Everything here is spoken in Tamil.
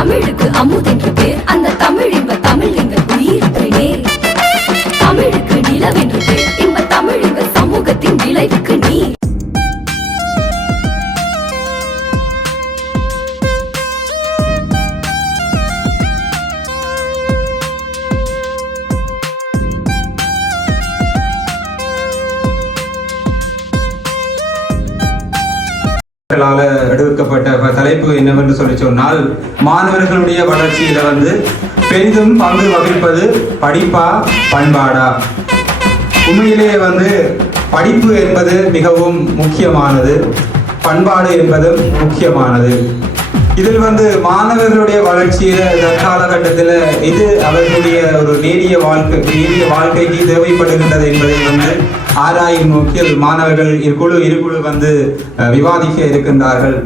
தமிழுக்கு அமுதென்று பேர் அந்த மாணவர்களால் எடுக்கப்பட்ட தலைப்பு என்னவென்று சொல்லி சொன்னால் மாணவர்களுடைய வளர்ச்சியில வந்து பெரிதும் பங்கு வகிப்பது படிப்பா பண்பாடா? உண்மையிலேயே வந்து படிப்பு என்பது மிகவும் முக்கியமானது பண்பாடு என்பதும் முக்கியமானது. இதில் வந்து மாணவர்களுடைய வளர்ச்சியில காலகட்டத்தில் இது அவர்களுடைய ஒரு நீடிய வாழ்க்கை நீடிய வாழ்க்கைக்கு தேவைப்படுகின்றது என்பதை வந்து ஆராயும் நோக்கில் மாணவர்கள் இக்குழு இருக்குழு வந்து விவாதிக்க இருக்கின்றார்கள்.